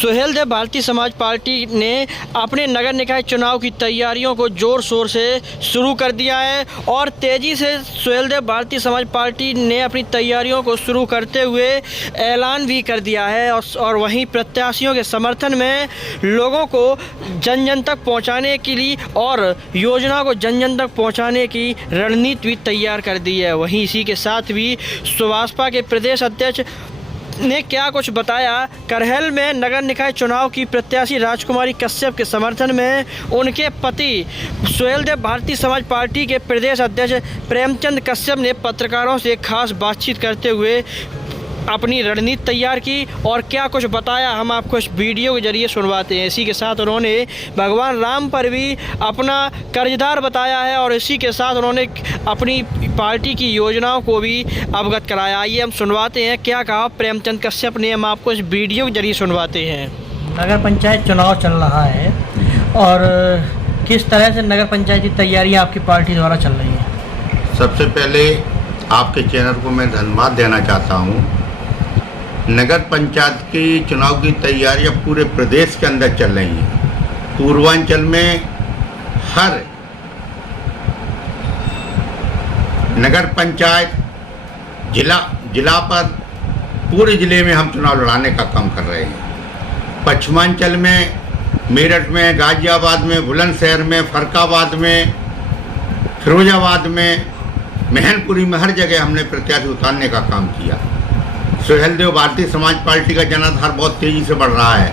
Suheldev Bharatiya Samaj party ने अपने नगर निकाय चुनाव की तैयारियों को जोर शोर से शुरू कर दिया है और तेज़ी से सुहेलदेव भारतीय समाज पार्टी ने अपनी तैयारियों को शुरू करते हुए ऐलान भी कर दिया है और वहीं प्रत्याशियों के समर्थन में लोगों को जन जन तक पहुंचाने के लिए और योजना को जन जन तक पहुंचाने की रणनीति भी तैयार कर दी है। वहीं इसी के साथ भी सुभाषपा के प्रदेश अध्यक्ष ने क्या कुछ बताया। करहल में नगर निकाय चुनाव की प्रत्याशी राजकुमारी कश्यप के समर्थन में उनके पति सुहेलदेव भारतीय समाज पार्टी के प्रदेश अध्यक्ष प्रेमचंद कश्यप ने पत्रकारों से खास बातचीत करते हुए अपनी रणनीति तैयार की और क्या कुछ बताया हम आपको इस वीडियो के जरिए सुनवाते हैं। इसी के साथ उन्होंने भगवान राम पर भी अपना कर्जदार बताया है और इसी के साथ उन्होंने अपनी पार्टी की योजनाओं को भी अवगत कराया। आइए हम सुनवाते हैं क्या कहा प्रेमचंद कश्यप ने, हम आपको इस वीडियो के जरिए सुनवाते हैं। नगर पंचायत चुनाव चल रहा है और किस तरह से नगर पंचायत की तैयारियाँ आपकी पार्टी द्वारा चल रही हैं? सबसे पहले आपके चैनल को मैं धन्यवाद देना चाहता हूँ। नगर पंचायत की चुनाव की तैयारियां पूरे प्रदेश के अंदर चल रही हैं। पूर्वांचल में हर नगर पंचायत जिला पर पूरे ज़िले में हम चुनाव लड़ाने का काम कर रहे हैं। पश्चिमांचल में मेरठ में, गाजियाबाद में, बुलंदशहर में, फरकाबाद में, फिरोजाबाद में, मैनपुरी में हर जगह हमने प्रत्याशी उतारने का काम किया। सुहेलदेव भारतीय समाज पार्टी का जनाधार बहुत तेज़ी से बढ़ रहा है।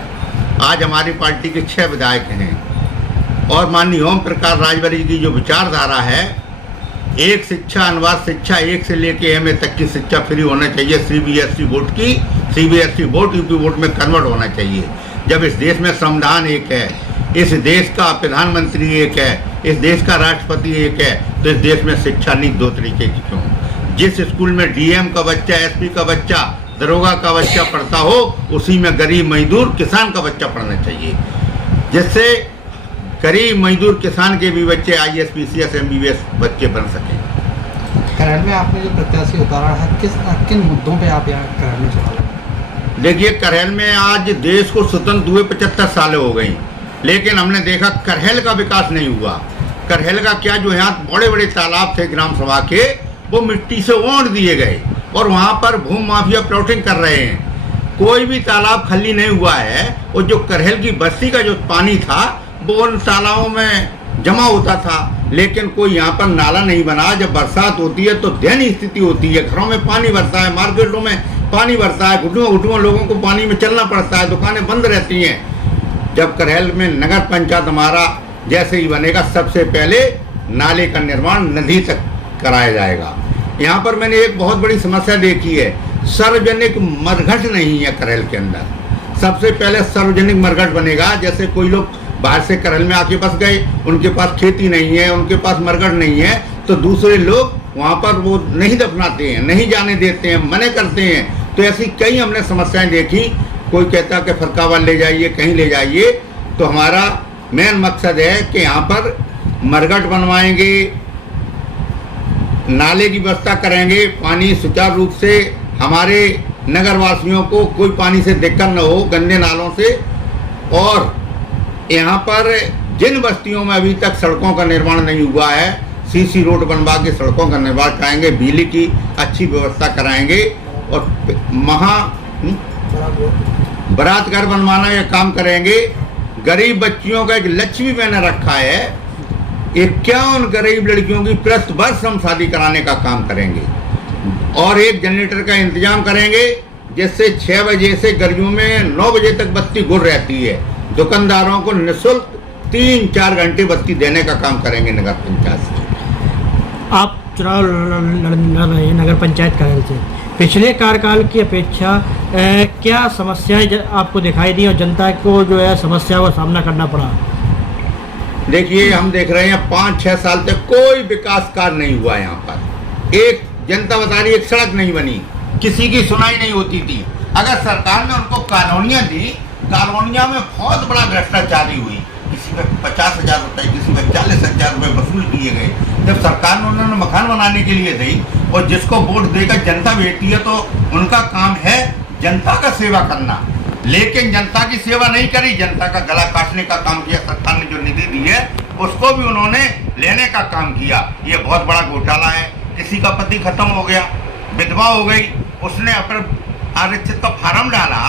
आज हमारी पार्टी के 6 विधायक हैं और माननीय ओम प्रकाश राजभरी की जो विचारधारा है, एक शिक्षा अनिवार्य शिक्षा, 1 से लेकर MA तक की शिक्षा फ्री होना चाहिए। CBSE बोर्ड की CBSE बोर्ड UP बोर्ड में कन्वर्ट होना चाहिए। जब इस देश में संविधान एक है, इस देश का प्रधानमंत्री एक है, इस देश का राष्ट्रपति एक है, तो इस देश में शिक्षा नीति 2 तरीके की क्यों? जिस स्कूल में DM का बच्चा, SP का बच्चा, दरोगा का बच्चा पढ़ता हो, उसी में गरीब मजदूर किसान का बच्चा पढ़ना चाहिए, जिससे गरीब मजदूर किसान के भी बच्चे IAS PCS MBBS बच्चे बन सकें। करहल में आपने जो प्रत्याशी उतारा है, किन मुद्दों पे आप यहाँ करहल में चुनाव? देखिए, करहल में आज देश को स्वतंत्र हुए 75 साल हो गई, लेकिन हमने देखा करहल का विकास नहीं हुआ। करहल का क्या, जो यहाँ बड़े बड़े तालाब थे ग्राम सभा के, वो मिट्टी से ओढ़ दिए गए और वहाँ पर भूमि माफिया प्लॉटिंग कर रहे हैं। कोई भी तालाब खाली नहीं हुआ है और जो करहल की बस्ती का जो पानी था वो उन तालाबों में जमा होता था, लेकिन कोई यहाँ पर नाला नहीं बना। जब बरसात होती है तो दयनीय स्थिति होती है, घरों में पानी भरता है, मार्केटों में पानी भरता है, घुटुओं लोगों को पानी में चलना पड़ता है, दुकानें बंद रहती हैं। जब करहल में नगर पंचायत हमारा जैसे ही बनेगा, सबसे पहले नाले का निर्माण नदी तक कराया जाएगा। यहाँ पर मैंने एक बहुत बड़ी समस्या देखी है, सार्वजनिक मरघट नहीं है करहल के अंदर। सबसे पहले सार्वजनिक मरघट बनेगा। जैसे कोई लोग बाहर से करहल में आके बस गए, उनके पास खेती नहीं है, उनके पास मरघट नहीं है, तो दूसरे लोग वहाँ पर वो नहीं दफनाते हैं, नहीं जाने देते हैं, मना करते हैं। तो ऐसी कई हमने समस्याएं देखी। कोई कहता कि फरकाबाद ले जाइए, कहीं ले जाइए। तो हमारा मेन मकसद है कि यहाँ पर मरघट बनवाएंगे, नाले की व्यवस्था करेंगे, पानी सुचारू रूप से हमारे नगरवासियों को कोई पानी से दिक्कत न हो, गंदे नालों से। और यहाँ पर जिन बस्तियों में अभी तक सड़कों का निर्माण नहीं हुआ है, CC रोड बनवा के सड़कों का निर्माण कराएंगे, बिजली की अच्छी व्यवस्था कराएंगे और बारात घर बनवाना या काम करेंगे। गरीब बच्चियों का एक लक्ष्य भी मैंने रखा है, 51 गरीब लड़कियों की प्रस्त वर्ष हम शादी कराने का काम करेंगे और एक जनरेटर का इंतजाम करेंगे, जिससे 6 बजे से गर्मियों में 9 बजे तक बत्ती गुल रहती है। दुकानदारों को निःशुल्क 3-4 घंटे बत्ती देने का काम करेंगे नगर पंचायत से। आप चुनाव लड़ रहे हैं नगर पंचायत करहल से, पिछले कार्यकाल की अपेक्षा क्या समस्याएं आपको दिखाई दी और जनता को जो है समस्या का सामना करना पड़ा? देखिए, हम देख रहे हैं 5-6 साल तक कोई विकास कार्य नहीं हुआ। यहाँ पर एक जनता बता रही, एक सड़क नहीं बनी, किसी की सुनाई नहीं होती थी। अगर सरकार ने उनको कॉलोनियाँ दी, कॉलोनियाँ में बहुत बड़ा भ्रष्टाचारी हुई, किसी में 50,000 रुपये, किसी में 40,000 रुपये वसूल किए गए। जब सरकार ने उन्होंने मकान बनाने के लिए दी और जिसको वोट देकर जनता भेजती है, तो उनका काम है जनता का सेवा करना। लेकिन जनता की सेवा नहीं करी, जनता का गला काटने का काम किया। सरकार ने जो निधि दी है उसको भी उन्होंने लेने का काम किया। ये बहुत बड़ा घोटाला है। किसी का पति खत्म हो गया, विधवा हो गई, उसने अपने आरक्षित का फार्म डाला,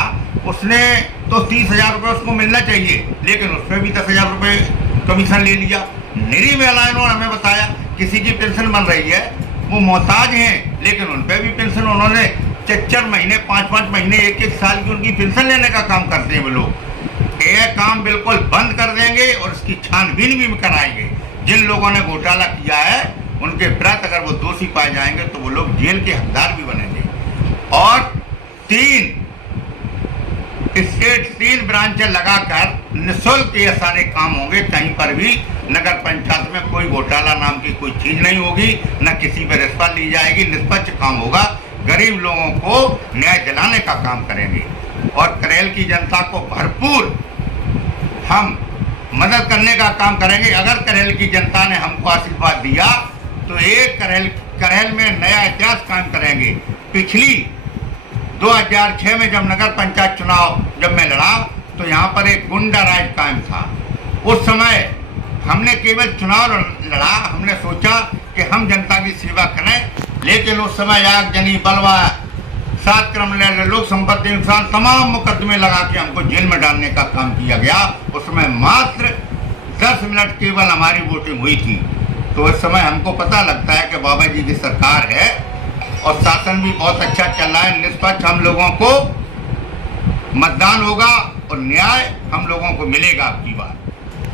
उसने तो 30,000 रुपये उसको मिलना चाहिए, लेकिन उसमें भी 10,000 रुपये कमीशन ले लिया। निरी महिलाएं ने हमें बताया किसी की पेंशन बन रही है, वो मोहताज हैं, लेकिन उन पर भी पेंशन उन्होंने 4 महीने 5 महीने 1 साल की उनकी पेंशन लेने का काम करते हैं वो लोग। ये काम बिल्कुल बंद कर देंगे और इसकी छानबीन भी कराएंगे। जिन लोगों ने घोटाला किया है उनके विरुद्ध अगर वो दोषी पाए जाएंगे तो वो लोग जेल के हकदार भी बनेंगे। और 3 स्टेट 3 ब्रांचें लगाकर निःशुल्क ये सारे काम होंगे। कहीं पर भी नगर पंचायत में कोई घोटाला नाम की कोई चीज नहीं होगी, न किसी पर रिश्वत ली जाएगी, निष्पक्ष काम होगा। गरीब लोगों को न्याय दिलाने का काम करेंगे और करेल की जनता को भरपूर हम मदद करने का काम करेंगे। अगर करेल की जनता ने हमको आशीर्वाद दिया तो एक करेल में नया इतिहास कायम करेंगे। पिछली 2006 में जब नगर पंचायत चुनाव जब मैं लड़ा तो यहाँ पर एक गुंडा राज कायम था। उस समय हमने केवल चुनाव लड़ा, हमने सोचा कि हम जनता की सेवा करें, लेकिन उस समय आगजनी, बलवा, 7 क्रिमिनल, लोक संपत्ति नुकसान, तमाम मुकदमे लगा के हमको जेल में डालने का काम किया गया। उसमें मात्र 10 मिनट केवल हमारी वोटिंग हुई थी। तो इस समय हमको पता लगता है कि बाबा जी की सरकार है और शासन भी बहुत अच्छा चल रहा है। निष्पक्ष हम लोगों को मतदान होगा और न्याय हम लोगों को मिलेगा। आपकी बात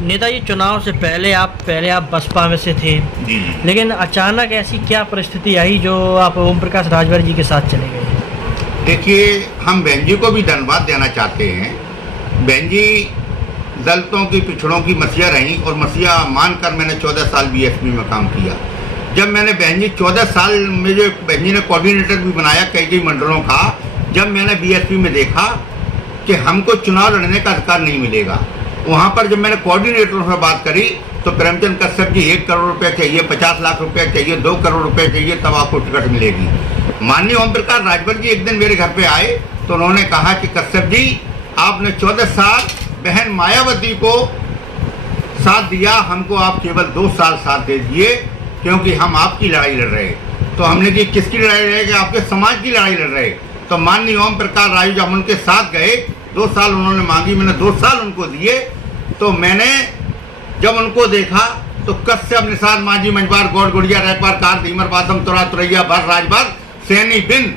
नेताजी, चुनाव से पहले आप बसपा में से थे, जी, लेकिन अचानक ऐसी क्या परिस्थिति आई जो आप ओम प्रकाश राजभर जी के साथ चले गए? देखिए, हम बहन जी को भी धन्यवाद देना चाहते हैं। बहन जी दलितों की, पिछड़ों की मसीहा रहीं और मसीहा मानकर मैंने 14 साल बीएसपी में काम किया। जब मैंने बहन जी 14 साल में जो बहन जी ने कोऑर्डिनेटर भी बनाया कई मंडलों का, जब मैंने बीएसपी में देखा कि हमको चुनाव लड़ने का अधिकार नहीं मिलेगा, वहाँ पर जब मैंने कोऑर्डिनेटरों से बात करी तो प्रेमचंद कश्यप जी 1 करोड़ रुपये चाहिए, 50 लाख रुपये चाहिए, 2 करोड़ रुपये चाहिए, तब आपको टिकट मिलेगी। माननीय ओम प्रकाश राजभर जी एक दिन मेरे घर पे आए तो उन्होंने कहा कि कश्यप जी, आपने 14 साल बहन मायावती को साथ दिया, हमको आप केवल 2 साल साथ दे दिए क्योंकि हम आपकी लड़ाई लड़ रहे। तो हमने की किसकी लड़ाई लड़ रहे? कि आपके समाज की लड़ाई लड़ रहे। तो माननीय ओम प्रकाश राजू जब उनके साथ गए, 2 साल उन्होंने मांगी, मैंने 2 साल उनको दिए। तो मैंने जब उनको देखा तो कश्यप, निषाद, मांझी, मंजबार, गौड़, गुड़िया, रैकबार, कार, धीमर, बादम, तुरा, तुरैया, भर, राजभर, सैनी, बिन,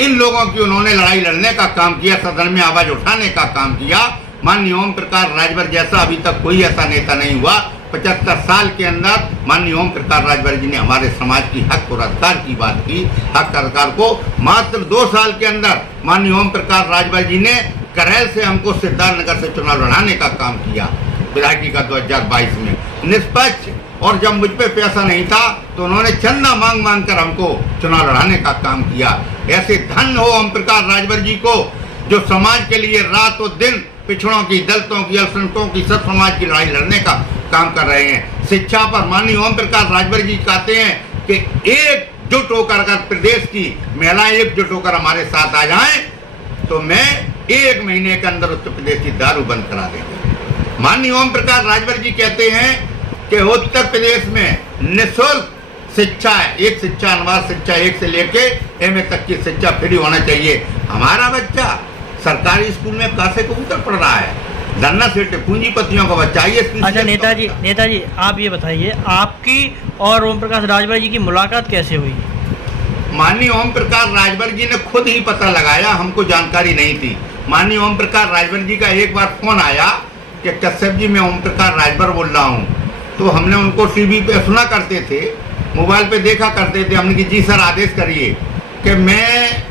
इन लोगों की उन्होंने लड़ाई लड़ने का काम किया, सदन में आवाज उठाने का काम किया। माननीय ओम प्रकाश राजभर जैसा अभी तक कोई ऐसा नेता नहीं हुआ। 75 साल के अंदर माननीय ओम प्रकाश राजभर जी ने हमारे समाज की हक और अधिकार की बात की। हक अधिकार को मात्र 2 साल के अंदर माननीय ओम प्रकाश राजभर जी ने करेल से हमको सिद्धार्थनगर से चुनाव लड़ाने का काम किया विधायकी का 2022 में निष्पक्ष। और जब मुझ पे पैसा नहीं था तो उन्होंने चंदा मांग कर हमको चुनाव लड़ाने का काम किया। ऐसे धन्य हो ओम प्रकाश राजभर जी को, जो समाज के लिए रात और दिन पिछड़ों की, दलितों की, अल्पसंख्यकों की, सब समाज की लड़ाई लड़ने का काम कर रहे हैं। शिक्षा पर माननीय ओम प्रकाश राजभर जी कहते हैं कि एकजुट होकर, अगर प्रदेश की महिलाएं एकजुट होकर हमारे साथ आ जाएं तो मैं 1 महीने के अंदर उत्तर प्रदेश की दारू बंद करा देंगे। माननीय ओम प्रकाश राजभर जी कहते हैं कि उत्तर प्रदेश में निःशुल्क शिक्षा है, एक शिक्षा, अनुवाद शिक्षा 1 से लेके एमए तक की शिक्षा फ्री होना चाहिए। हमारा बच्चा सरकारी स्कूल में कैसे कबूतर पढ़ रहा है, धन्ना सेठ पूंजीपतियों का बच्चा। अच्छा नेताजी आप ये बताइए, आपकी और ओम प्रकाश राजभर जी की मुलाकात कैसे हुई? माननीय ओम प्रकाश राजभर जी ने खुद ही पता लगाया, हमको जानकारी नहीं थी। माननीय ओम प्रकाश राजभर जी का एक बार फोन आया कि कश्यप जी, मैं ओम प्रकाश राजभर बोल रहा हूँ। तो हमने उनको टीवी पे सुना करते थे, मोबाइल पे देखा करते थे। हमने कि जी सर आदेश करिए कि मैं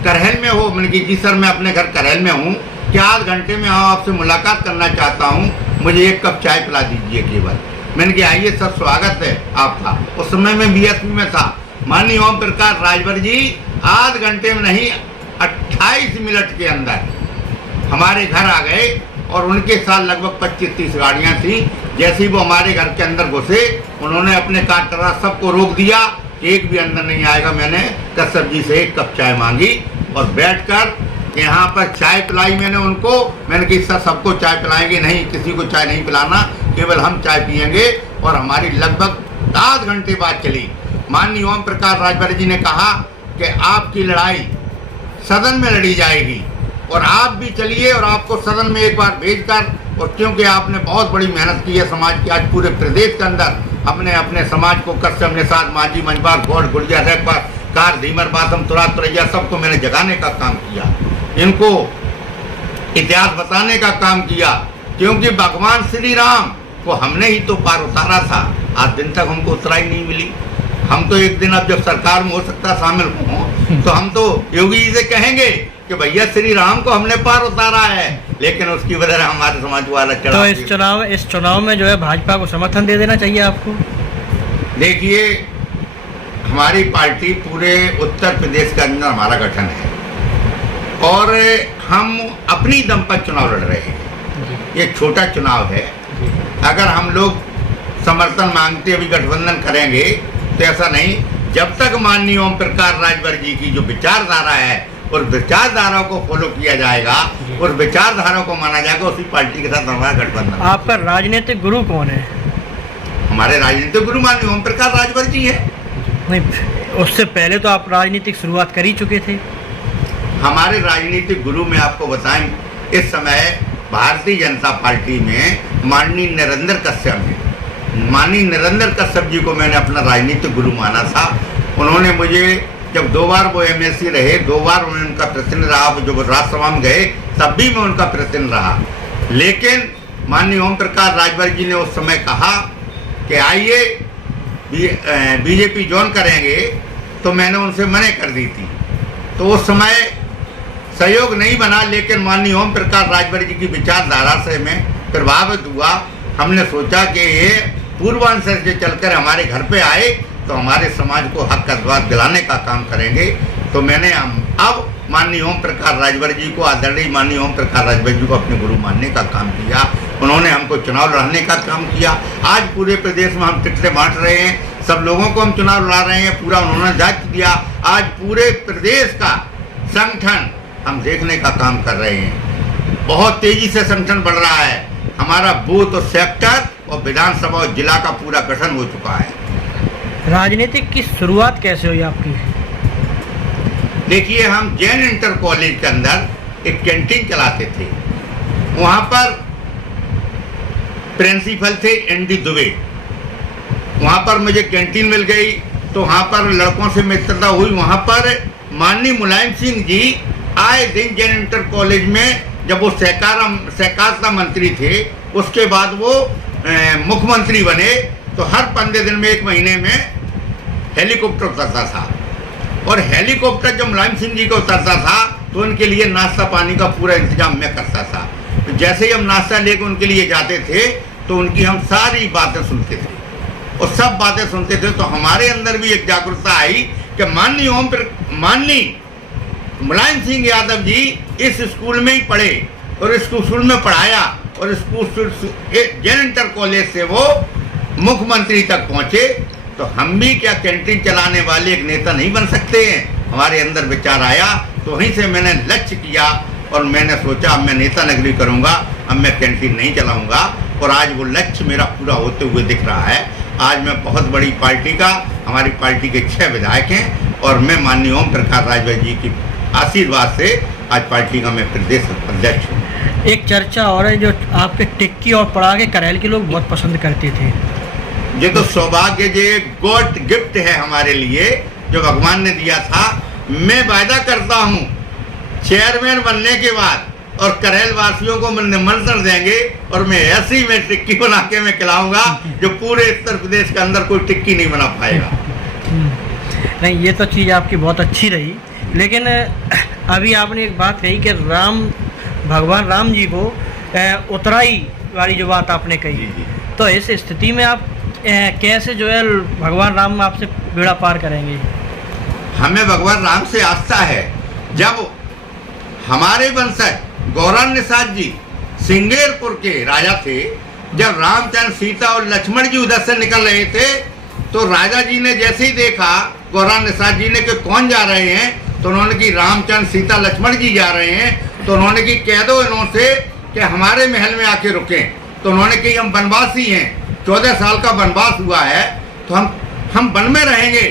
करेल में हो। मैंने कि जी सर मैं अपने घर करेल में हूँ, क्या आध घंटे में आपसे मुलाकात करना चाहता हूँ, मुझे 1 कप चाय पिला दीजिए केवल। मैंने कि आइए सर, स्वागत है आपका। उस समय मैं बीएसपी में था। माननीय ओम प्रकाश राजभर जी आध घंटे में नहीं 28 मिनट के अंदर हमारे घर आ गए और उनके साथ लगभग 25-30 गाड़ियाँ थी। जैसे ही वो हमारे घर के अंदर घुसे, उन्होंने अपने कारकर्ता सबको रोक दिया, एक भी अंदर नहीं आएगा। मैंने कश्यप जी से 1 कप चाय मांगी और बैठकर यहाँ पर चाय पिलाई मैंने उनको। मैंने कहा सर सबको चाय पिलाएंगे, नहीं किसी को चाय नहीं पिलाना, केवल हम चाय पिएंगे। और हमारी लगभग आध घंटे बाद चली। माननीय ओम प्रकाश राजभर जी ने कहा कि आपकी लड़ाई सदन में लड़ी जाएगी और आप भी चलिए और आपको सदन में एक बार भेजकर, और क्योंकि आपने बहुत बड़ी मेहनत की है समाज की, आज पूरे प्रदेश के अंदर हमने अपने समाज को कश्यप निषाद मांझी मंझबाग गौड़ गुड़िया रैकबार कार धीमर बातम तुरा तुरैया सबको मैंने जगाने का काम किया, इनको इतिहास बताने का काम किया। क्योंकि भगवान श्री राम को हमने ही तो पार उतारा था, आज दिन तक हमको उतराई नहीं मिली। हम तो एक दिन अब जब सरकार में हो सकता शामिल हों तो हम तो योगी जी से कहेंगे कि भैया श्री राम को हमने पार उतारा है, लेकिन उसकी वजह हमारे समाज वाला चढ़ा। तो इस चुनाव में जो है भाजपा को समर्थन दे देना चाहिए आपको। देखिए हमारी पार्टी पूरे उत्तर प्रदेश के अंदर हमारा गठन है और हम अपनी दम पर चुनाव लड़ रहे हैं। ये छोटा चुनाव है, अगर हम लोग समर्थन मांगते अभी गठबंधन करेंगे तो ऐसा नहीं। जब तक माननीय ओम प्रकाश राजभर जी की जो विचारधारा है और विचारधारा को फॉलो किया जाएगा और विचारधारा को माना जाएगा, उसी पार्टी के साथ हमारा गठबंधन। आपका राजनीतिक गुरु कौन है? हमारे राजनीतिक गुरु माननीय ओम प्रकाश राजभर जी है। नहीं, उससे पहले तो आप राजनीतिक शुरुआत कर ही चुके थे। हमारे राजनीतिक गुरु में आपको बताएं, इस समय भारतीय जनता पार्टी में माननीय नरेंद्र कश्यप हैं। माननीय नरेंद्र कश्यप जी को मैंने अपना राजनीतिक गुरु माना था। उन्होंने मुझे जब 2 बार वो MSc रहे, 2 बार उनका प्रतिनिधि रहा, जब राज्यसभा में गए तब भी मैं उनका प्रतिनिधि रहा। लेकिन माननीय ओम प्रकाश राजभर जी ने उस समय कहा कि आइए बीजेपी ज्वाइन करेंगे, तो मैंने उनसे मना कर दी थी। तो उस समय सहयोग नहीं बना, लेकिन माननीय ओम प्रकाश राजभर जी की विचारधारा से मैं प्रभावित हुआ। हमने सोचा कि ये पूर्वांचल से चलकर हमारे घर पे आए तो हमारे समाज को हक का स्वाद दिलाने का काम करेंगे। तो मैंने अब माननीय ओम प्रकाश राजभर जी को, आदरणीय माननीय ओम प्रकाश राजभर जी को अपने गुरु मानने का काम किया। उन्होंने हमको चुनाव लड़ने का काम किया। आज पूरे प्रदेश में हम टिकटें बांट रहे हैं, सब लोगों को हम चुनाव लड़ा रहे हैं, पूरा उन्होंने दायित्व दिया। आज पूरे प्रदेश का संगठन हम देखने का काम कर रहे हैं। बहुत तेजी से संगठन बढ़ रहा है। हमारा बूथ और सेक्टर और विधानसभा और जिला का पूरा गठन हो चुका है। राजनीतिक की शुरुआत कैसे हुई आपकी? देखिए हम जैन इंटर कॉलेज के अंदर एक कैंटीन चलाते थे। वहाँ पर प्रिंसिपल थे ND दुबे। वहाँ पर मुझे कैंटीन मिल गई तो वहाँ पर लड़कों से मित्रता हुई। वहाँ पर माननीय मुलायम सिंह जी आए दिन जैन इंटर कॉलेज में, जब वो सहकारिता मंत्री थे, उसके बाद वो मुख्यमंत्री बने, तो हर 15 दिन में 1 महीने में हेलीकॉप्टर उतरता था। और हेलीकॉप्टर जब मुलायम सिंह जी को उतरता था तो उनके लिए नाश्ता पानी का पूरा इंतजाम मैं करता था। तो जैसे ही हम नाश्ता लेकर उनके लिए जाते थे तो उनकी हम सारी बातें सुनते थे और सब बातें सुनते थे। तो हमारे अंदर भी एक जागरूकता आई कि माननीय मुलायम सिंह यादव जी इस स्कूल में ही पढ़े और इस स्कूल में पढ़ाया और स्कूल जैन इंटर कॉलेज से वो मुख्यमंत्री तक पहुँचे। तो हम भी क्या कैंटीन चलाने वाले एक नेता नहीं बन सकते हैं? हमारे अंदर विचार आया तो वहीं से मैंने लक्ष्य किया और मैंने सोचा अब मैं नेता नगरी करूँगा, अब मैं कैंटीन नहीं चलाऊँगा। और आज वो लक्ष्य मेरा पूरा होते हुए दिख रहा है। आज मैं बहुत बड़ी पार्टी का, हमारी पार्टी के 6 विधायक हैं और मैं माननीय ओम प्रकाश राजभर जी की आशीर्वाद से आज पार्टी का मैं प्रदेश अध्यक्ष हूँ। एक चर्चा और है जो आपके टिक्की और पड़ा के करेल के लोग बहुत पसंद करते थे। ये तो सौभाग्य, ये गॉड गिफ्ट है हमारे लिए जो भगवान ने दिया था। मैं वायदा करता हूँ चेयरमैन बनने के बाद और करेल वासियों को निमंत्रण देंगे और मैं ऐसी में टिक्की बना के मैं खिलाऊंगा जो पूरे उत्तर प्रदेश के अंदर कोई टिक्की नहीं बना पाएगा। नहीं, ये तो चीज़ आपकी बहुत अच्छी रही। लेकिन अभी आपने एक बात कही कि भगवान राम जी को उतराई वाली जो बात आपने कही, तो इस स्थिति में आप कैसे जो है भगवान राम आपसे बेड़ा पार करेंगे? हमें भगवान राम से आस्था है। जब हमारे वंशज गौरान निषाद जी सिंगेरपुर के राजा थे, जब रामचंद्र सीता और लक्ष्मण जी उधर से निकल रहे थे तो राजा जी ने जैसे ही देखा गौरान निषाद जी ने कि कौन जा रहे हैं, तो उन्होंने की रामचंद्र सीता लक्ष्मण जी जा रहे हैं, तो उन्होंने की कह दो इनसे कि हमारे महल में आके रुकें। तो उन्होंने कही हम वनवासी हैं, 14 साल का वनवास हुआ है, तो हम वन में रहेंगे।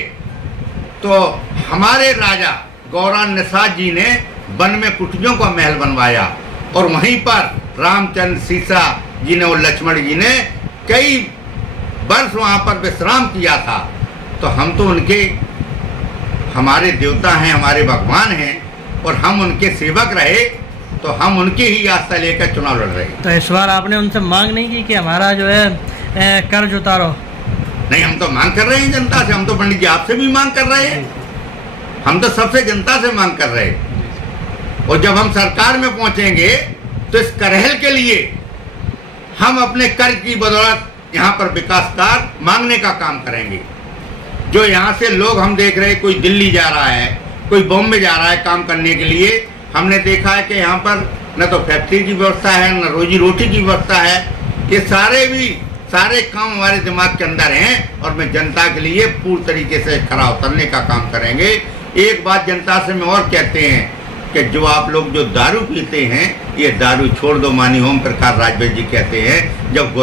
तो हमारे राजा गौरान निषाद जी ने वन में कुटियों का महल बनवाया और वहीं पर रामचंद्र सीता जी ने और लक्ष्मण जी ने कई वर्ष वहाँ पर विश्राम किया था। तो हम तो उनके हमारे देवता हैं, हमारे भगवान हैं और हम उनके सेवक रहे, तो हम उनकी ही आस्था लेकर चुनाव लड़ रहे हैं। तो इस बार आपने उनसे मांग नहीं की कि हमारा जो है कर्ज उतारो? नहीं, हम तो मांग कर रहे हैं जनता से, हम तो पंडित जी आपसे भी मांग कर रहे हैं, हम तो सबसे जनता से मांग कर रहे हैं। और जब हम सरकार में पहुंचेंगे तो इस करहल के लिए हम अपने कर्ज की बदौलत यहाँ पर विकास कार्य मांगने का काम करेंगे। जो यहाँ से लोग हम देख रहे हैं, कोई दिल्ली जा रहा है, कोई बॉम्बे जा रहा है काम करने के लिए, हमने देखा है कि यहाँ पर न तो फैक्ट्री की व्यवस्था है, न रोजी रोटी की व्यवस्था है। ये सारे काम हमारे दिमाग के अंदर हैं और मैं जनता के लिए पूर्ण तरीके से खरा उतरने का काम करेंगे। एक बात जनता से में और कहते हैं कि जो आप लोग जो दारू पीते हैं, ये दारू छोड़ दो। माननीय ओम प्रकाश राजभर जी कहते हैं जब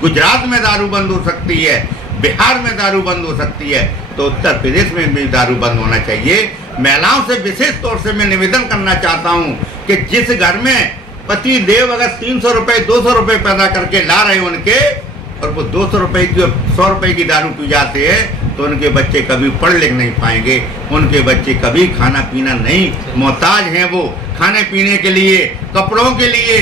गुजरात में दारू बंद हो सकती है, बिहार में दारू बंद हो सकती है, तो उत्तर प्रदेश में भी दारू बंद होना चाहिए। महिलाओं से विशेष तौर से मैं निवेदन करना चाहता हूँ कि जिस घर में पति देव अगर 300 रुपये 200 रुपये पैदा करके ला रहे उनके, और वो 200 रुपये की 100 रुपये की दारू पी जाते हैं, तो उनके बच्चे कभी पढ़ लिख नहीं पाएंगे, उनके बच्चे कभी खाना पीना नहीं, मोहताज हैं वो खाने पीने के लिए, कपड़ों के लिए,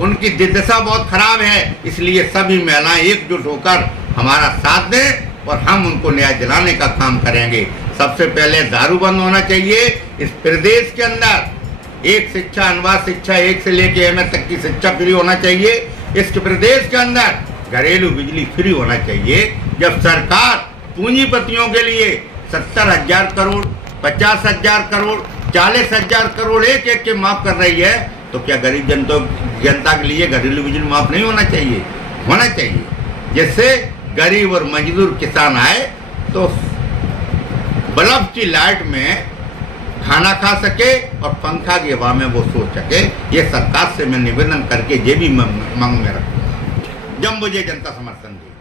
उनकी दिशा बहुत खराब है। इसलिए सभी महिलाएं एकजुट होकर हमारा साथ दें और हम उनको न्याय दिलाने का काम करेंगे। सबसे पहले दारू बंद होना चाहिए। इस प्रदेश के अंदर एक शिक्षा, अनुवाद शिक्षा 1 से लेकर M.A तक की शिक्षा फ्री होना चाहिए। इस प्रदेश के अंदर घरेलू बिजली फ्री होना चाहिए। जब सरकार पूंजीपतियों के लिए 70,000 करोड़, 50,000 करोड़, 40,000 करोड़ एक के माफ कर रही है, तो क्या गरीब जनता के लिए घरेलू बिजली माफ नहीं होना चाहिए? होना चाहिए, जिससे गरीब और मजदूर किसान आए तो बल्ब की लाइट में खाना खा सके और पंखा की हवा में वो सो सके। ये सरकार से मैं निवेदन करके ये भी मांग में रखूँगा जब मुझे जनता समर्थन दे।